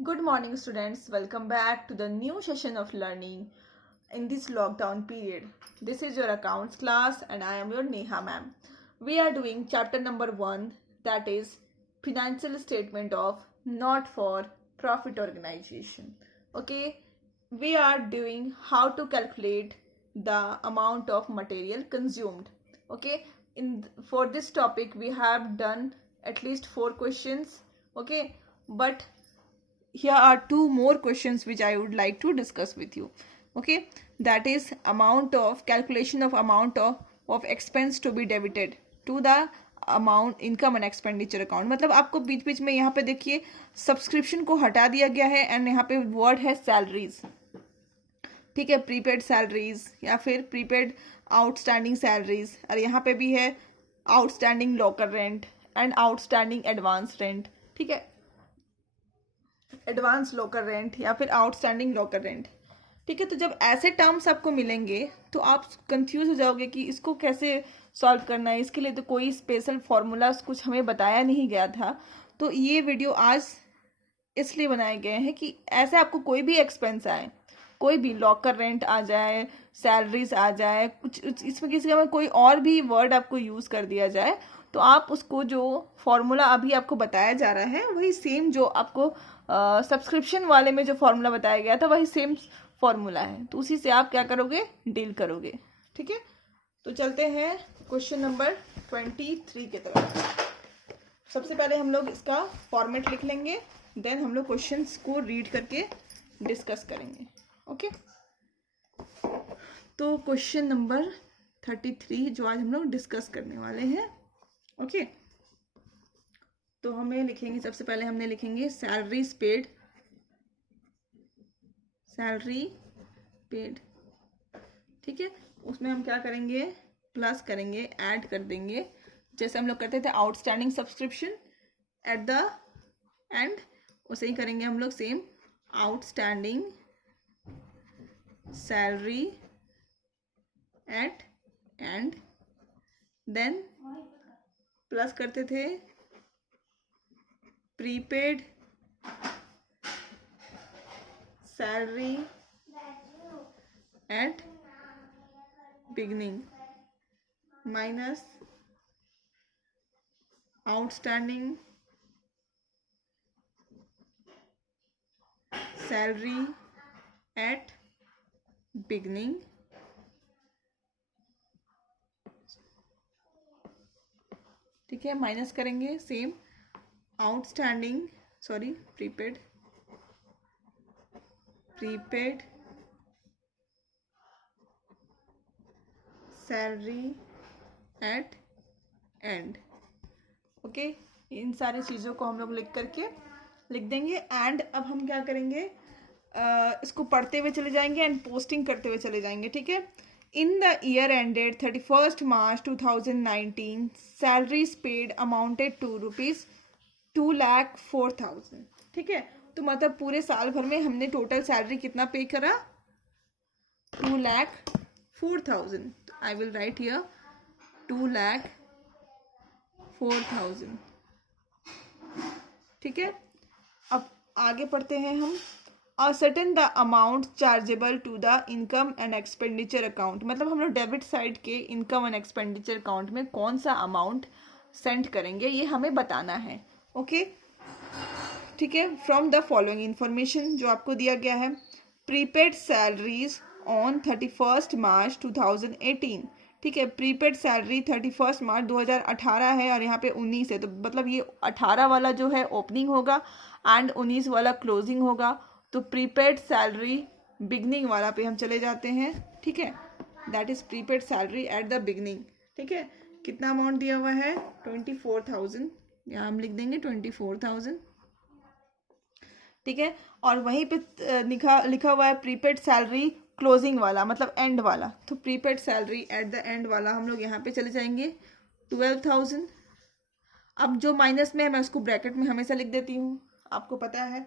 Good morning, students. Welcome back to the new session of learning in this lockdown period. This is your accounts class, and I am your Neha ma'am. We are doing chapter number 1, that is financial statement of not for profit organization. Okay, we are doing how to calculate the amount of material consumed. Okay, for this topic we have done at least 4 questions. Okay, but here are two more questions which I would like to discuss with you. Okay, that is amount of calculation of amount of expense to be debited to the amount income and expenditure account. मतलब आपको बीच बीच में यहाँ पे देखिए subscription को हटा दिया गया है एंड यहाँ पे वर्ड है सैलरीज. ठीक है, प्रीपेड सैलरीज या फिर प्रीपेड आउटस्टैंडिंग सैलरीज, और यहाँ पे भी है outstanding locker rent and outstanding advance rent. ठीक है, एडवांस लॉकर रेंट या फिर आउटस्टैंडिंग लॉकर रेंट. ठीक है, तो जब ऐसे टर्म्स आपको मिलेंगे तो आप कंफ्यूज हो जाओगे कि इसको कैसे सॉल्व करना है. इसके लिए तो कोई स्पेशल फॉर्मूला कुछ हमें बताया नहीं गया था. तो ये वीडियो आज इसलिए बनाए गए हैं कि ऐसे आपको कोई भी एक्सपेंस आए, कोई भी लॉकर रेंट आ जाए, सैलरीज आ जाए, कुछ इसमें किसी का कोई और भी वर्ड आपको यूज़ कर दिया जाए, तो आप उसको जो फॉर्मूला अभी आपको बताया जा रहा है वही सेम जो आपको सब्सक्रिप्शन वाले में जो फॉर्मूला बताया गया था वही सेम फॉर्मूला है, तो उसी से आप क्या करोगे, डील करोगे. ठीक है, तो चलते हैं क्वेश्चन नंबर 23 की तरफ. सबसे पहले हम लोग इसका फॉर्मेट लिख लेंगे, देन हम लोग क्वेश्चंस को रीड करके डिस्कस करेंगे. ओके, तो क्वेश्चन नंबर 33 जो आज हम लोग डिस्कस करने वाले हैं. ओके, तो हमें लिखेंगे, सबसे पहले हमने लिखेंगे सैलरीज पेड. सैलरी पेड, ठीक है, उसमें हम क्या करेंगे, प्लस करेंगे, ऐड कर देंगे, जैसे हम लोग करते थे outstanding subscription at the end, उसे ही करेंगे हम लोग same. Outstanding salary at end, then plus करते थे prepaid salary at beginning minus outstanding salary at beginning ठीक है, माइनस करेंगे same outstanding prepaid salary at end. Okay, इन सारी चीज़ों को हम लोग लिख देंगे. एंड अब हम क्या करेंगे, इसको पढ़ते हुए चले जाएंगे एंड पोस्टिंग करते हुए चले जाएंगे. ठीक है, in the year ended 31st March 2019 salaries paid amounted to ₹2,04,000. ठीक है, तो मतलब पूरे साल भर में हमने टोटल सैलरी कितना पे करा, 2,04,000. I will write here 2,04,000. ठीक है, अब आगे पढ़ते हैं हम. Certain the amount chargeable to the income and expenditure account. मतलब हम लोग डेबिट साइड के इनकम एंड एक्सपेंडिचर अकाउंट में कौन सा अमाउंट सेंड करेंगे ये हमें बताना है. ओके, ठीक है, फ्रॉम द फॉलोइंग इंफॉर्मेशन जो आपको दिया गया है. Prepaid salaries on 31st March 2018. ठीक है, प्रीपेड सैलरी 31st March 2018 है और यहाँ पे 19 है, तो मतलब ये 18 वाला जो है ओपनिंग होगा एंड 19 वाला क्लोजिंग होगा. तो प्रीपेड सैलरी बिगनिंग वाला पे हम चले जाते हैं. ठीक है, that is prepaid salary at the beginning. ठीक है, कितना अमाउंट दिया हुआ है, 24,000. यहाँ हम लिख देंगे 24,000. ठीक है, और वहीं पे लिखा हुआ है प्रीपेड सैलरी क्लोजिंग वाला, मतलब एंड वाला. तो prepaid salary eight the and वाला हम लोग यहाँ पे चले जाएंगे 12,000. अब जो माइनस में है मैं उसको ब्रैकेट में हमेशा लिख देती हूँ, आपको पता है.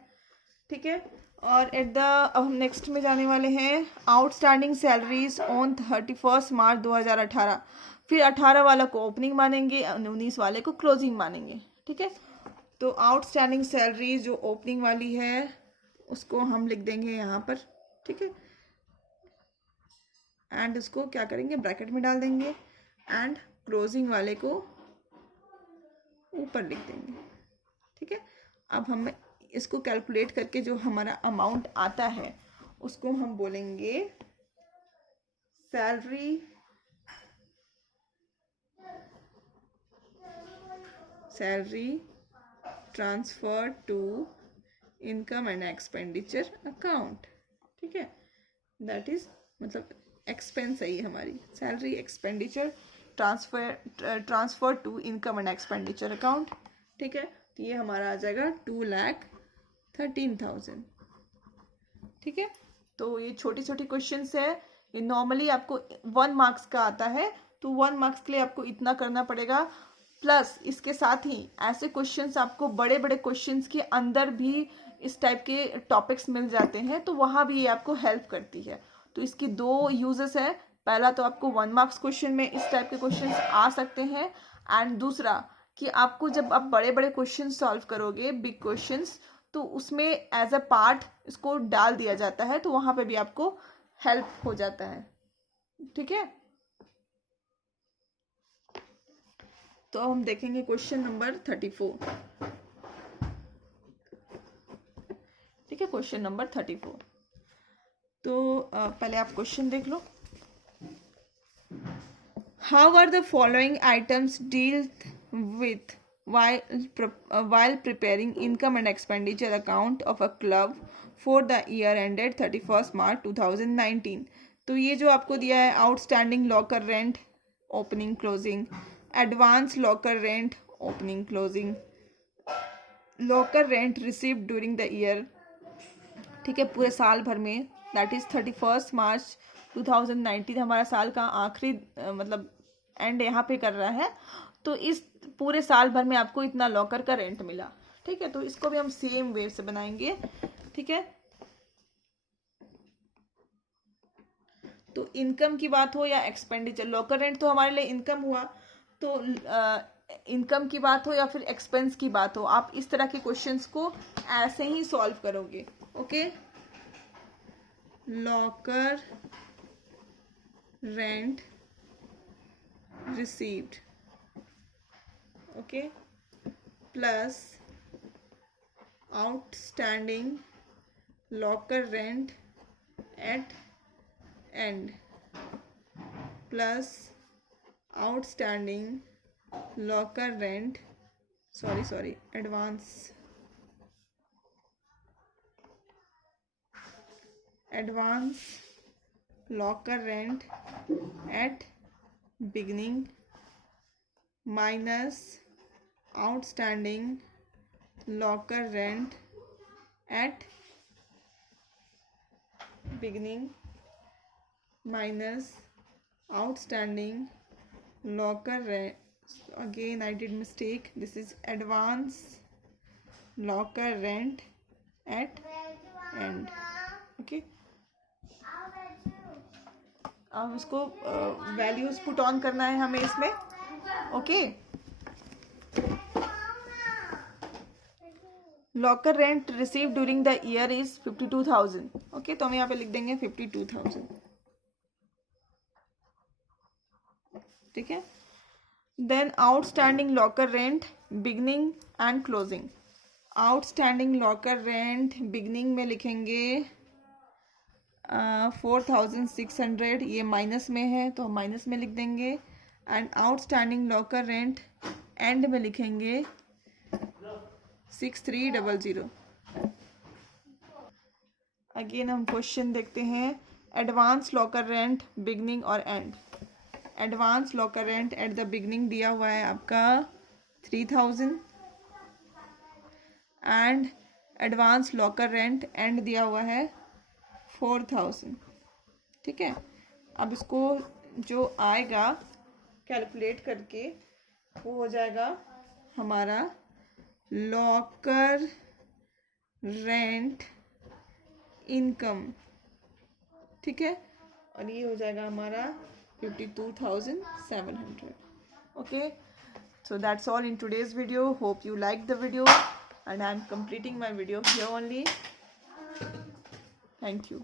ठीक है, और अब हम नेक्स्ट में जाने वाले हैं outstanding salaries on 31st March 2018. फिर 18 वाला को ओपनिंग मानेंगे, 19 वाले को क्लोजिंग मानेंगे. ठीक है, तो आउटस्टैंडिंग सैलरी जो ओपनिंग वाली है उसको हम लिख देंगे यहाँ पर, ठीक है, एंड उसको क्या करेंगे, ब्रैकेट में डाल देंगे, एंड क्लोजिंग वाले को ऊपर लिख देंगे, ठीक है। अब हम इसको कैलकुलेट करके जो हमारा अमाउंट आता है उसको हम बोलेंगे salary transfer to income and expenditure account, ठीक है। दैट इज मतलब एक्सपेंस है ये हमारी, salary expenditure transfer to income and expenditure account, ठीक है। तो ये हमारा आ जाएगा 2,13,000, ठीक है। तो ये छोटी छोटी क्वेश्चंस है, ये नॉर्मली आपको 1 मार्क्स का आता है, तो 1 मार्क्स के लिए आपको इतना करना पड़ेगा। प्लस इसके साथ ही ऐसे क्वेश्चंस आपको बड़े बड़े क्वेश्चंस के अंदर भी इस टाइप के टॉपिक्स मिल जाते हैं, तो वहाँ भी ये आपको हेल्प करती है। तो इसकी 2 यूजेस है, पहला तो आपको 1 मार्क्स क्वेश्चन में इस टाइप के क्वेश्चंस आ सकते हैं, एंड दूसरा कि आपको जब आप बड़े बड़े क्वेश्चन सॉल्व करोगे, बिग क्वेश्चंस, तो उसमें एज अ पार्ट इसको डाल दिया जाता है, तो वहाँ पे भी आपको हेल्प हो जाता है, ठीक है। तो हम देखेंगे क्वेश्चन नंबर 34, ठीक है, क्वेश्चन नंबर 34। तो पहले आप क्वेश्चन देख लो। How are the following items deal with while preparing income and expenditure account of a club for the year ended 31st March 2019। तो ये जो आपको दिया है, outstanding locker rent opening closing, advance locker rent opening closing, locker rent received during the year, ठीक है, पूरे साल भर में, दैट इज 31 मार्च 2019 हमारा साल का आखिरी मतलब एंड यहाँ पे कर रहा है, तो इस पूरे साल भर में आपको इतना लॉकर का रेंट मिला, ठीक है। तो इसको भी हम सेम वे से बनाएंगे, ठीक है। तो इनकम की बात हो या एक्सपेंडिचर, लॉकर रेंट तो हमारे लिए इनकम हुआ, तो इनकम की बात हो या फिर एक्सपेंस की बात हो, आप इस तरह के क्वेश्चंस को ऐसे ही सॉल्व करोगे, okay. Locker rent received, okay, plus outstanding locker rent at end, plus outstanding locker rent advance locker rent at beginning minus outstanding locker rent at beginning minus outstanding locker rent, again I did mistake, this is advance locker rent at end, okay। अब इसको values put on करना है हमें इसमें, okay. Locker rent receive during the year is 52,000, okay. तो हम यहाँ पे लिख देंगे 52,000, ठीक है। Then outstanding locker rent beginning and closing, outstanding locker rent beginning में लिखेंगे 4,600, ये माइनस में है तो हम माइनस में लिख देंगे, and outstanding locker rent and में लिखेंगे 6,300। अगेन हम क्वेश्चन देखते हैं, एडवांस लॉकर रेंट बिगनिंग और and. Advance locker rent at the beginning दिया हुआ है आपका 3,000, and advance locker rent and दिया हुआ है 4,000, ठीक है। अब इसको जो आएगा कैलकुलेट करके वो हो जाएगा हमारा लॉकर रेंट इनकम, ठीक है, और ये हो जाएगा हमारा 52,700, okay. So that's all in today's video. Hope you liked the video, and I'm completing my video here only. Thank you.